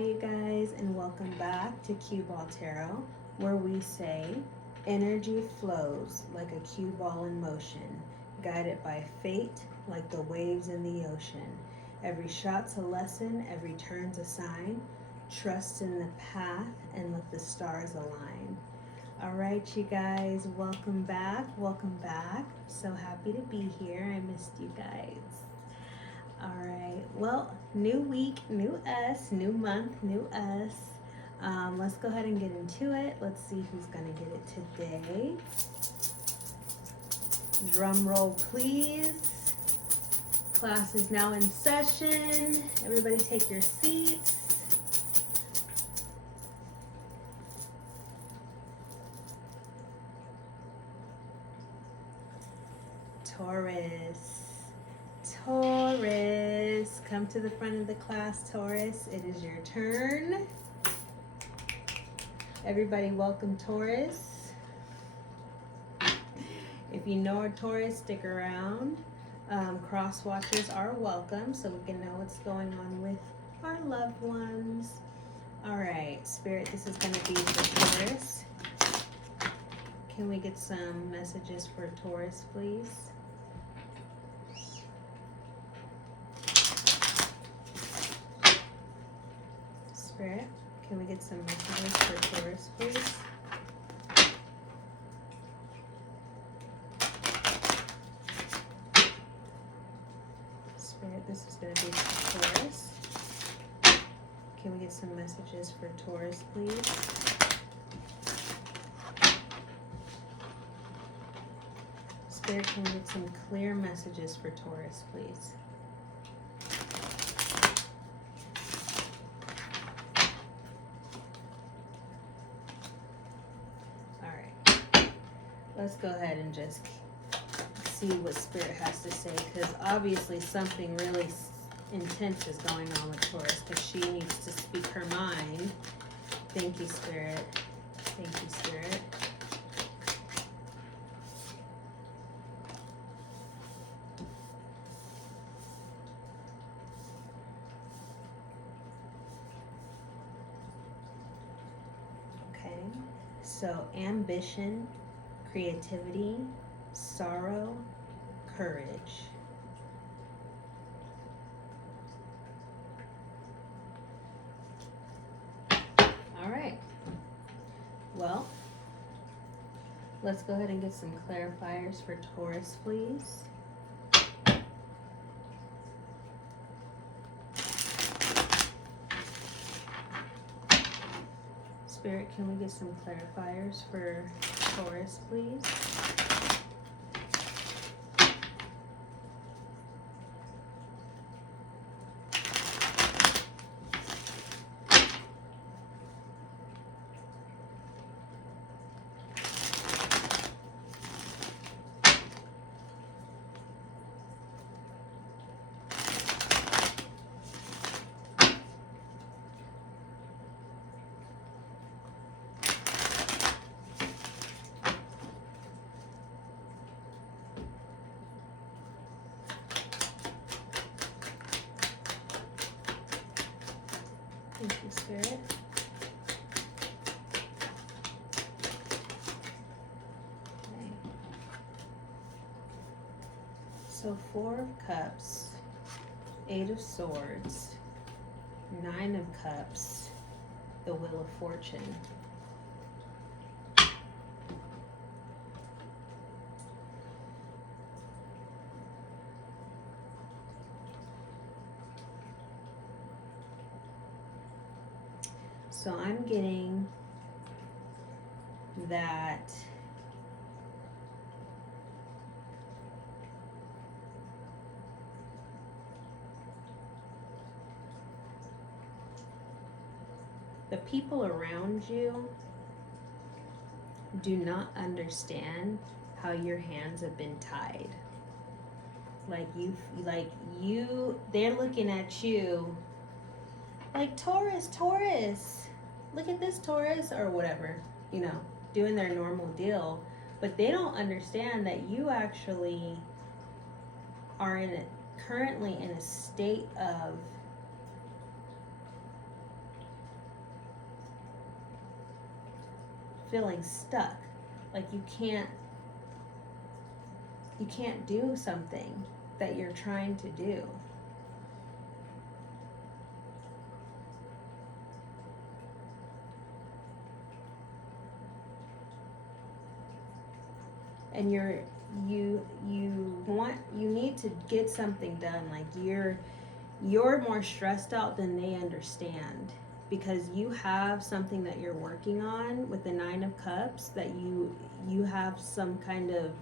you guys, and welcome back to Cue Ball Tarot, where we say energy flows like a cue ball in motion, guided by fate like the waves in the ocean. Every shot's a lesson, every turn's a sign. Trust in the path and let the stars align. All right, you guys, welcome back. Welcome back. So happy to be here. I missed you guys. All right, well, new week, new us, new month, new us. Let's go ahead and get into it. Let's see who's gonna get it today. Drum roll, please. Class is now in session. Everybody take your seats. Taurus, come to the front of the class, Taurus. It is your turn. Everybody welcome Taurus. If you know a Taurus, stick around. Cross watchers are welcome so we can know what's going on with our loved ones. All right, Spirit, this is going to be for Taurus. Can we get some messages for Taurus, please? Spirit, can we get some messages for Taurus, please? Spirit, this is going to be for Taurus. Can we get some messages for Taurus, please? Spirit, can we get some clear messages for Taurus, please? Let's go ahead and just see what Spirit has to say, because obviously something really intense is going on with Taurus, because she needs to speak her mind. Thank you, Spirit. Thank you, Spirit. Okay, so ambition, creativity, sorrow, courage. All right. Well, let's go ahead and get some clarifiers for Taurus, please. Spirit, can we get some clarifiers for Taurus, please? Thank you, Spirit. Okay. So 4 of Cups, 8 of Swords, 9 of Cups, the Wheel of Fortune. So I'm getting that the people around you do not understand how your hands have been tied. They're looking at you like, Taurus, look at this, Taurus, or whatever, doing their normal deal. But they don't understand that you actually are currently in a state of feeling stuck, like you can't do something that you're trying to do. And you need to get something done. Like you're more stressed out than they understand, because you have something that you're working on with the 9 of Cups, that you have some kind of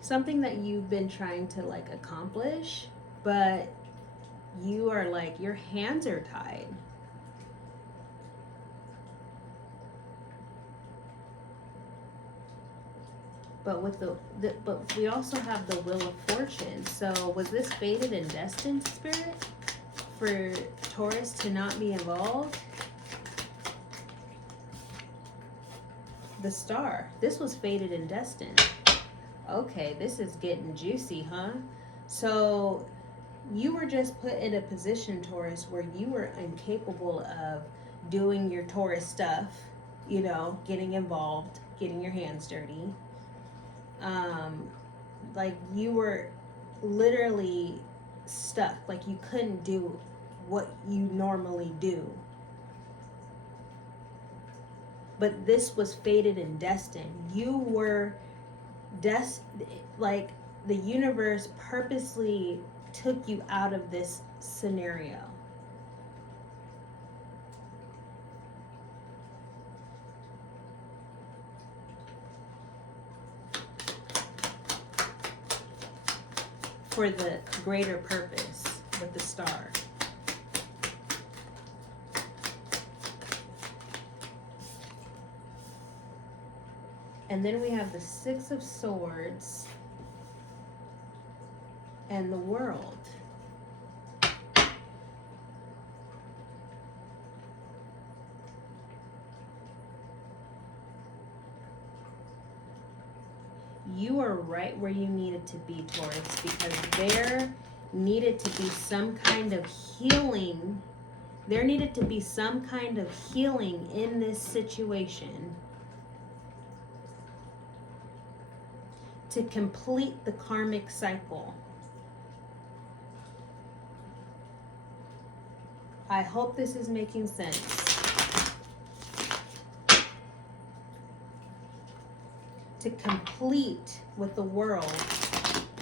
something that you've been trying to like accomplish, but you are like, your hands are tied. But with but we also have the Wheel of Fortune. So was this fated and destined, Spirit, for Taurus to not be involved? The Star. This was fated and destined. Okay, this is getting juicy, huh? So you were just put in a position, Taurus, where you were incapable of doing your Taurus stuff, you know, getting involved, getting your hands dirty. Like you were literally stuck, like you couldn't do what you normally do. But this was fated and destined. You were like the universe purposely took you out of this scenario. For the greater purpose with the Star. And then we have the 6 of Swords and the World. You are right where you needed to be, Taurus, because there needed to be some kind of healing. There needed to be some kind of healing in this situation to complete the karmic cycle. I hope this is making sense. To complete with the World,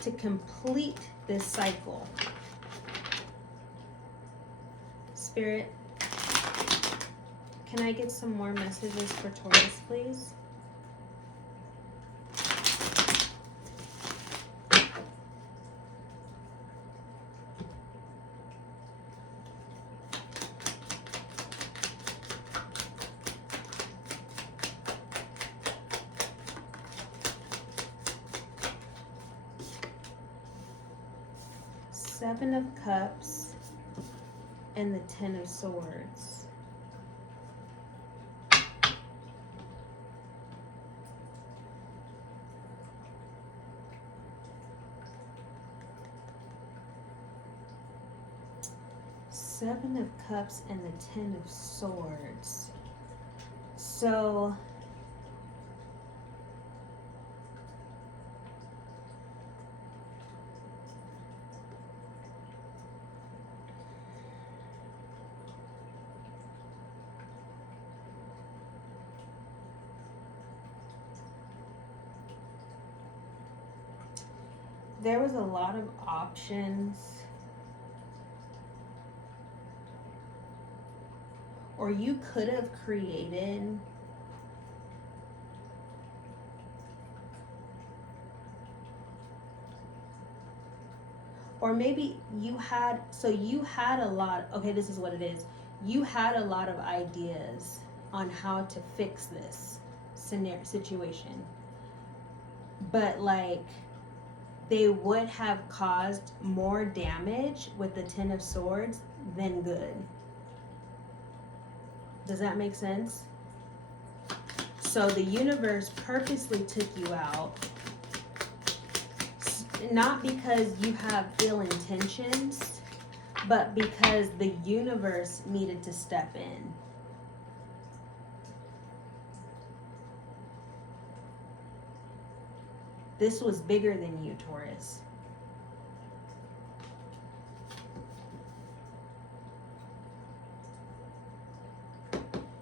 to complete this cycle. Spirit, can I get some more messages for Taurus, please? Seven of Cups and the 10 of Swords. Seven of Cups and the 10 of Swords. So there was a lot of options, or you could have created or maybe you had, so you had a lot, okay, this is what it is. You had a lot of ideas on how to fix this situation, but like they would have caused more damage with the 10 of Swords than good. Does that make sense? So the universe purposely took you out, not because you have ill intentions, but because the universe needed to step in. This was bigger than you, Taurus.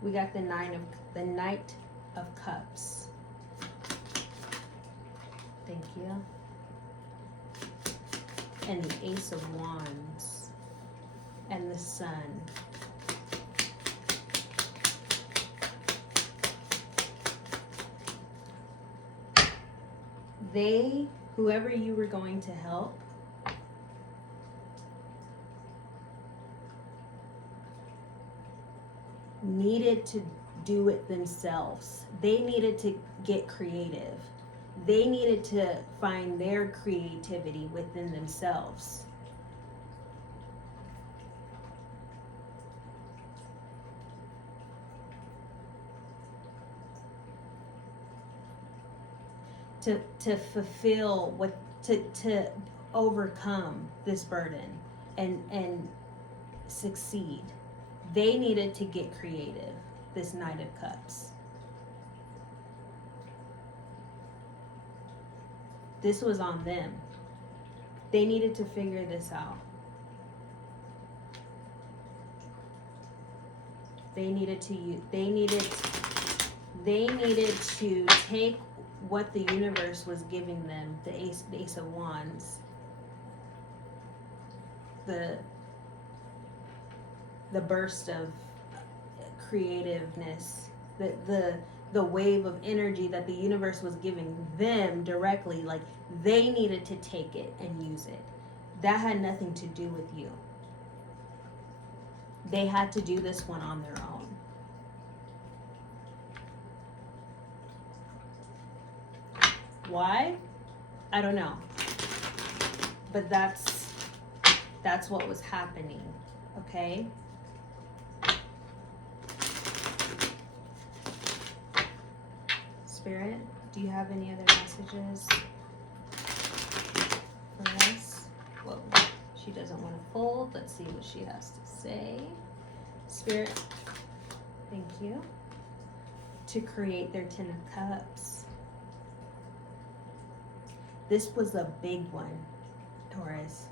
We got the Knight of Cups. Thank you. And the Ace of Wands. And the Sun. Whoever you were going to help, needed to do it themselves. They needed to get creative. They needed to find their creativity within themselves. To fulfill to overcome this burden and succeed. They needed to get creative, this Knight of Cups. This was on them. They needed to figure this out. They needed to take what the universe was giving them, the Ace of Wands, the burst of creativeness, the wave of energy that the universe was giving them directly. Like, they needed to take it and use it. That had nothing to do with you. They had to do this one on their own. Why? I don't know. But that's what was happening, okay? Spirit, do you have any other messages for us? Whoa, she doesn't want to fold. Let's see what she has to say. Spirit, thank you. To create their 10 of Cups. This was a big one, Taurus.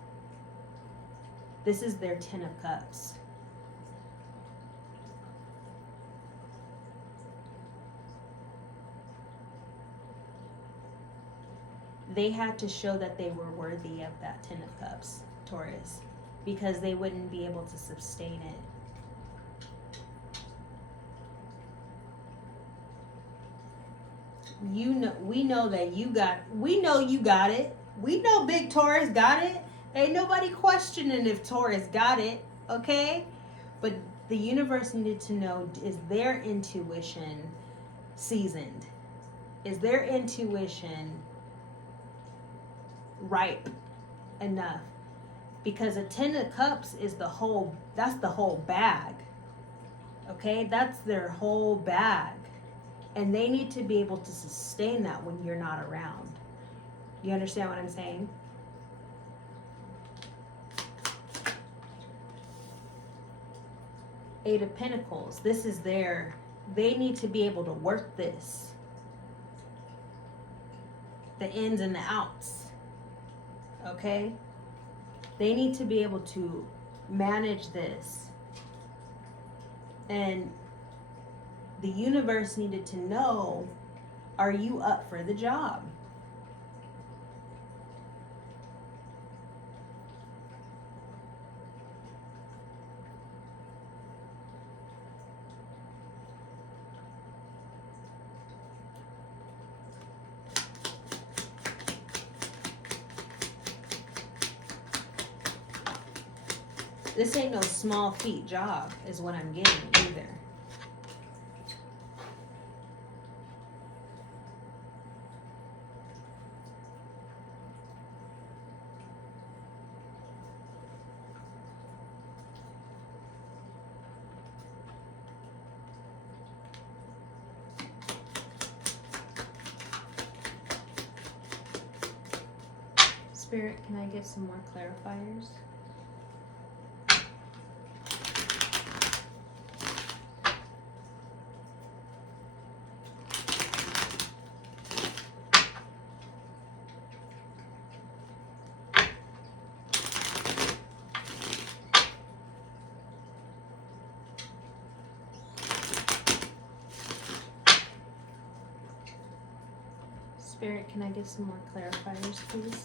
This is their 10 of Cups. They had to show that they were worthy of that 10 of Cups, Taurus, because they wouldn't be able to sustain it. We know you got it. We know Big Taurus got it. Ain't nobody questioning if Taurus got it, okay? But the universe needed to know, is their intuition seasoned? Is their intuition ripe enough? Because a 10 of Cups is that's the whole bag, okay? That's their whole bag. And they need to be able to sustain that when you're not around. You understand what I'm saying? Eight of Pentacles. This is they need to be able to work this. The ins and the outs. Okay? They need to be able to manage this. And the universe needed to know, are you up for the job? This ain't no small feat job, is what I'm getting either. Spirit, can I get some more clarifiers? Spirit, can I get some more clarifiers, please?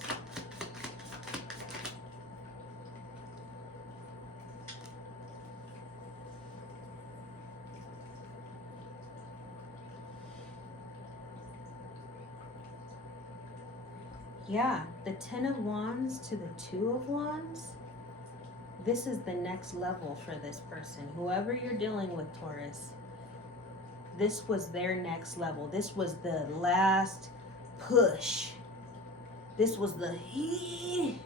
Yeah, the 10 of Wands to the 2 of Wands. This is the next level for this person. Whoever you're dealing with, Taurus, this was their next level. This was the last push. This was the you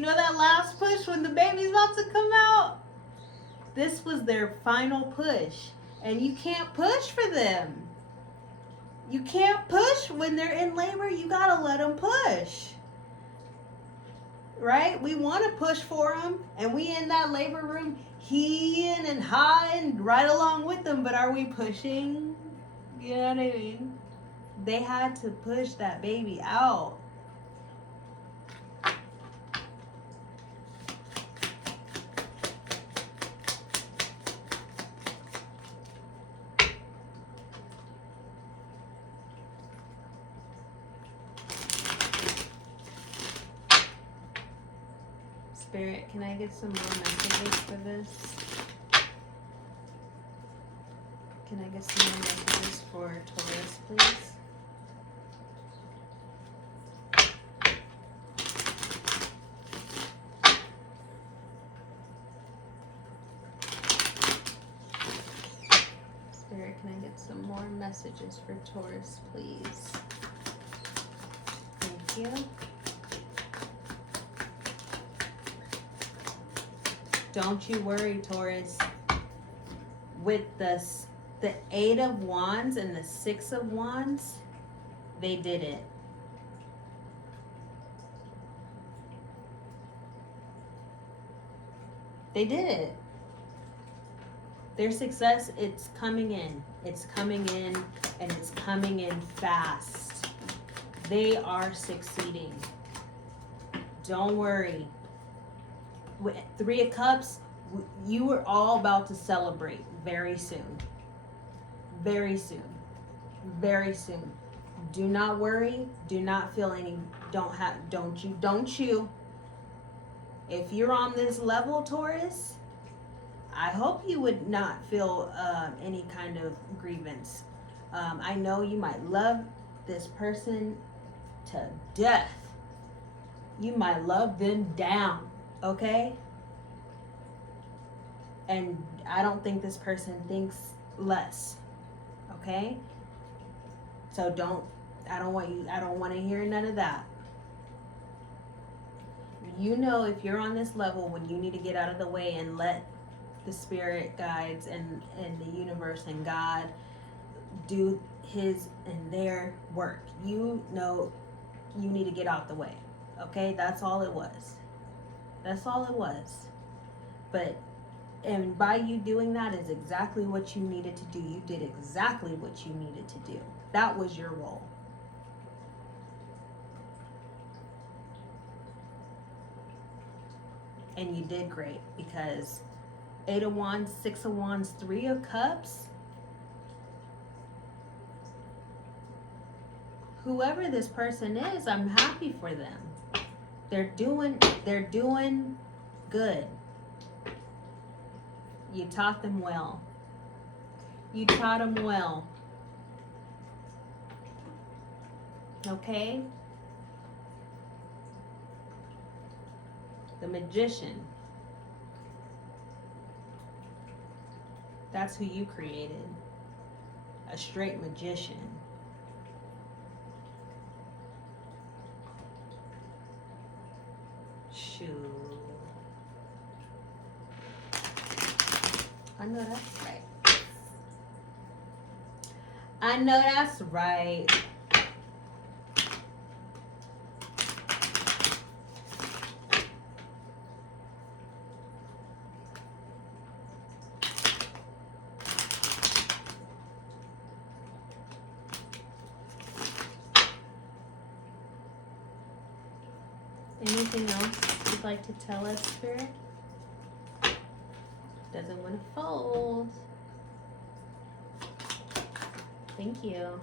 know that last push when the baby's about to come out? This was their final push. And you can't push for them. You can't push when they're in labor. You gotta let them push. Right? We want to push for them, and we in that labor room heeing and hawing right along with them, but are we pushing? You know what I mean? They had to push that baby out. Spirit, can I get some more messages for this? Can I get some more messages for Taurus, please? Spirit, can I get some more messages for Taurus, please? Thank you. Don't you worry, Taurus. With the 8 of Wands and the 6 of Wands, they did it. They did it. Their success, it's coming in. It's coming in, and it's coming in fast. They are succeeding. Don't worry. With 3 of Cups, you are all about to celebrate very soon. Very soon. Very soon. Do not worry. Do not feel any, don't you. If you're on this level, Taurus, I hope you would not feel any kind of grievance. I know you might love this person to death. You might love them down. Okay? And I don't think this person thinks less. Okay? So I don't want to hear none of that. You know, if you're on this level, when you need to get out of the way and let the spirit guides and the universe and God do his and their work. You know you need to get out the way. Okay? That's all it was. That's all it was. And by you doing that is exactly what you needed to do. You did exactly what you needed to do. That was your role. And you did great, because 8 of Wands, 6 of Wands, 3 of Cups. Whoever this person is, I'm happy for them. They're doing good. You taught them well. You taught them well. Okay? The Magician. That's who you created. A straight magician. Shoot. I know that's right. I know that's right. Anything else you'd like to tell us, Spirit? Doesn't want to fold. Thank you.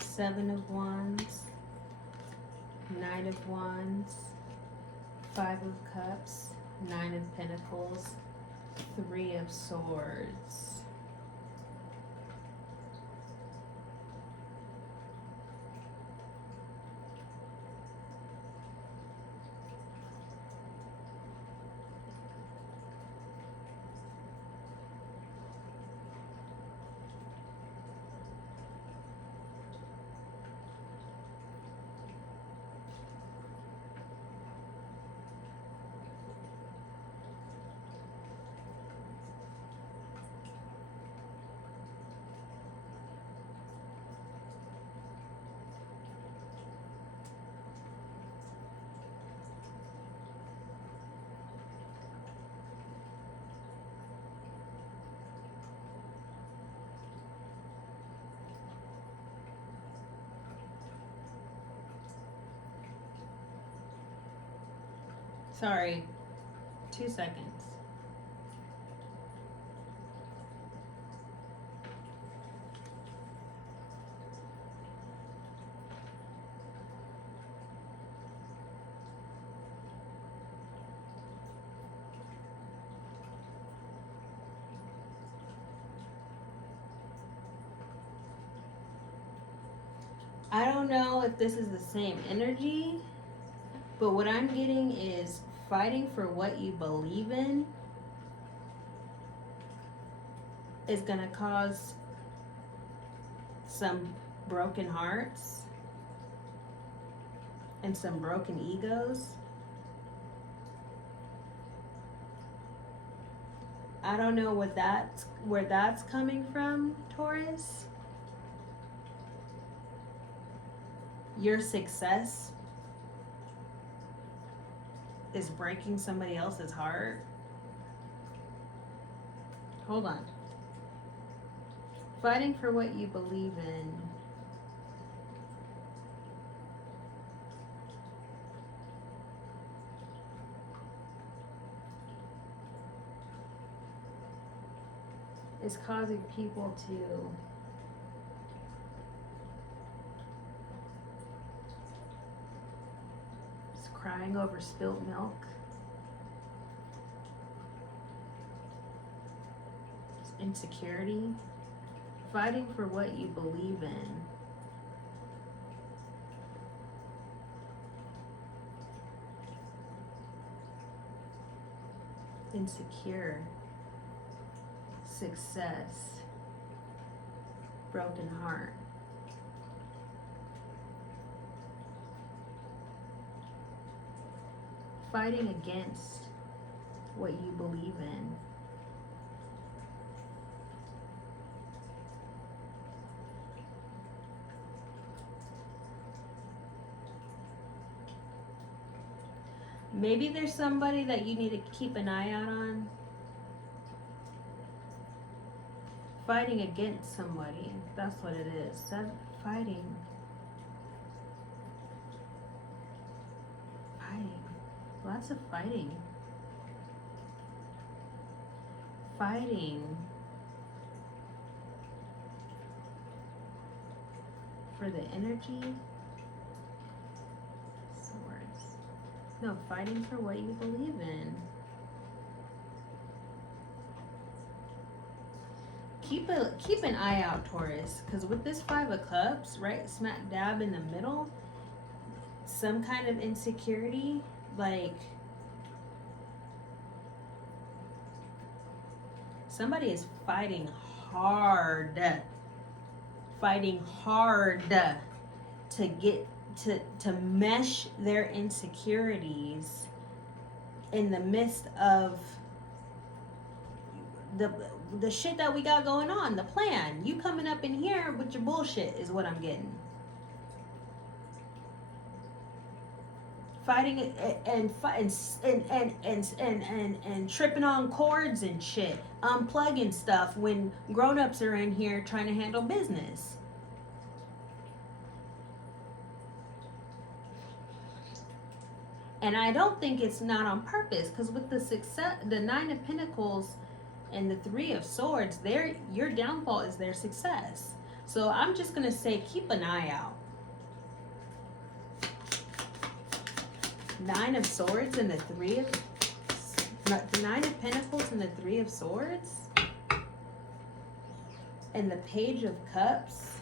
Seven of Wands, Nine of Wands, Five of Cups, Nine of Pentacles, Three of Swords. Sorry, 2 seconds. I don't know if this is the same energy, but what I'm getting is fighting for what you believe in is going to cause some broken hearts and some broken egos. I don't know where that's coming from, Taurus. Your success is breaking somebody else's heart. Hold on. Fighting for what you believe in. Is causing people to crying over spilt milk. Insecurity. Fighting for what you believe in. Insecure. Success. Broken heart. Fighting against what you believe in. Maybe there's somebody that you need to keep an eye out on. Fighting against somebody. That's what it is. Fighting. Fighting. Lots of fighting. Fighting for the energy. Swords. No, fighting for what you believe in. Keep an eye out, Taurus, because with this Five of Cups, right smack dab in the middle, some kind of insecurity, like somebody is fighting hard to get to mesh their insecurities in the midst of the shit that we got going on, the plan. You coming up in here with your bullshit is what I'm getting. Fighting and tripping on cords and shit, unplugging stuff when grown-ups are in here trying to handle business. And I don't think it's not on purpose, because with the success, the Nine of Pentacles and the Three of Swords, your downfall is their success. So I'm just gonna say, keep an eye out. Nine of Swords and the Nine of Pentacles and the Three of Swords, and the Page of Cups.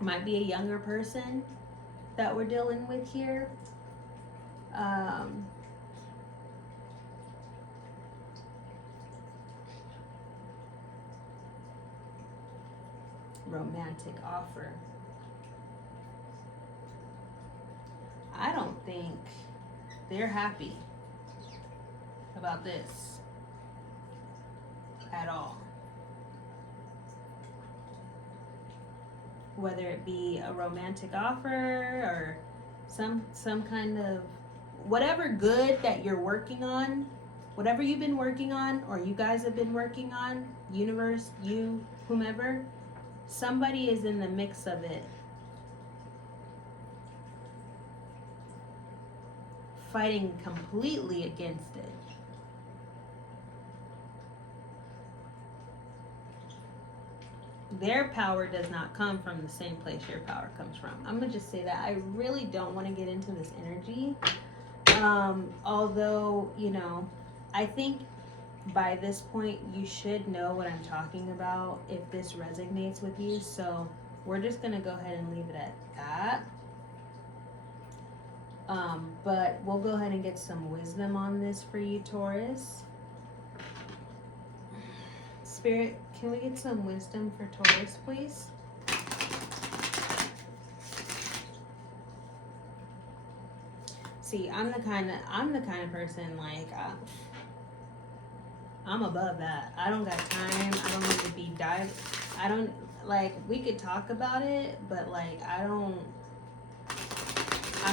Might be a younger person that we're dealing with here. Romantic offer. I don't think they're happy about this at all. Whether it be a romantic offer or some kind of whatever good that you're working on, whatever you've been working on or you guys have been working on, universe, you, whomever, somebody is in the mix of it, fighting completely against it. Their power does not come from the same place your power comes from. I'm gonna just say that. I really don't want to get into this energy. Although, you know, I think by this point you should know what I'm talking about if this resonates with you. So we're just gonna go ahead and leave it at that. But we'll go ahead and get some wisdom on this for you, Taurus. Spirit, can we get some wisdom for Taurus, please? See, I'm the kind of person, like, I'm above that. I don't got time. I don't need to be I don't, like, we could talk about it, but, like, I'm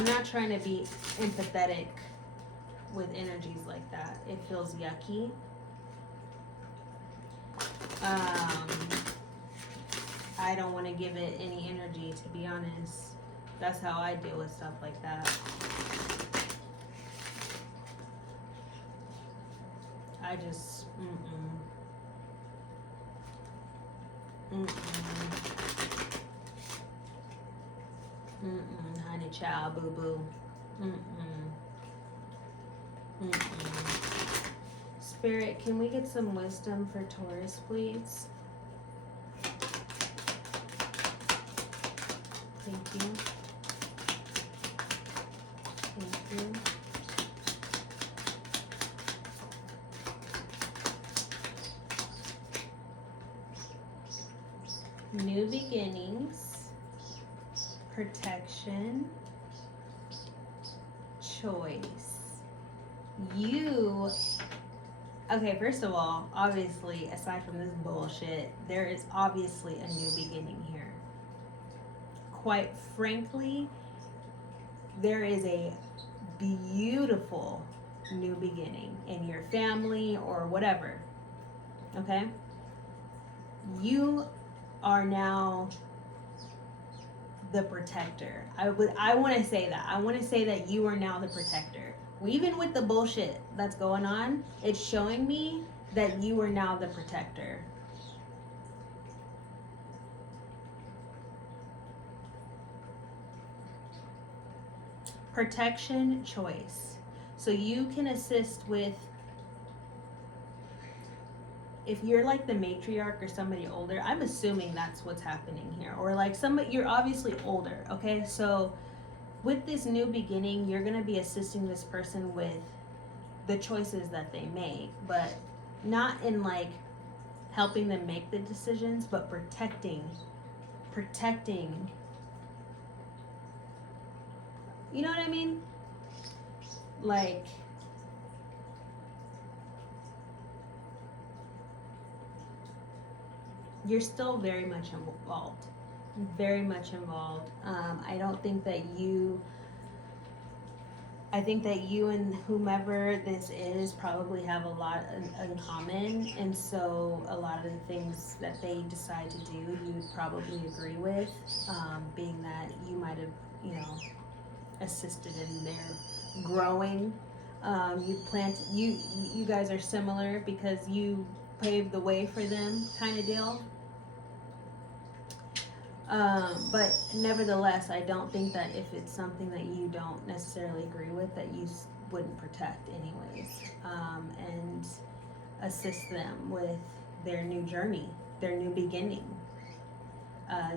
not trying to be empathetic with energies like that. It feels yucky. I don't want to give it any energy, to be honest. That's how I deal with stuff like that. I just, honey child, boo boo. Spirit, can we get some wisdom for Taurus, please? Thank you. Thank you. New beginnings, protection, choice. Okay, first of all, obviously, aside from this bullshit, there is obviously a new beginning here. Quite frankly, there is a beautiful new beginning in your family or whatever. Okay? You are now the protector. I want to say that. I want to say that you are now the protector. Even with the bullshit that's going on, it's showing me that you are now the protector. Protection, choice. So you can assist with, if you're like the matriarch or somebody older, I'm assuming that's what's happening here. Or like you're obviously older, okay? So with this new beginning, you're going to be assisting this person with the choices that they make, but not in like helping them make the decisions, but protecting. You know what I mean? Like, you're still very much involved. Very much involved. I don't think that I think that you and whomever this is probably have a lot in common, and so a lot of the things that they decide to do, you would probably agree with, being that you might have, assisted in their growing. You guys are similar because you paved the way for them, kind of deal. But nevertheless, I don't think that if it's something that you don't necessarily agree with, that you wouldn't protect anyways, and assist them with their new journey, their new beginning.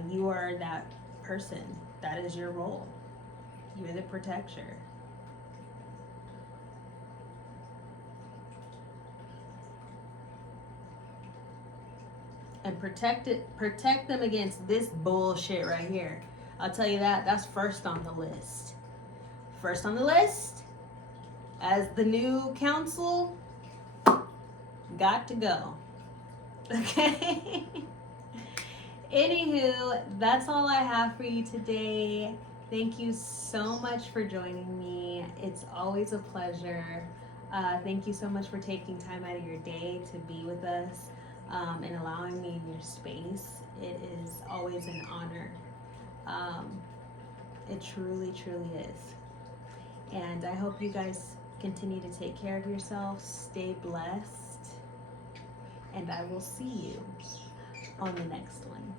You are that person. That is your role. You're the protector. And protect them against this bullshit right here. I'll tell you that. That's first on the list. First on the list, as the new council, got to go. Okay? Anywho, that's all I have for you today. Thank you so much for joining me. It's always a pleasure. Thank you so much for taking time out of your day to be with us, and allowing me in your space. It is always an honor. It truly, truly is. And I hope you guys continue to take care of yourselves, stay blessed, and I will see you on the next one.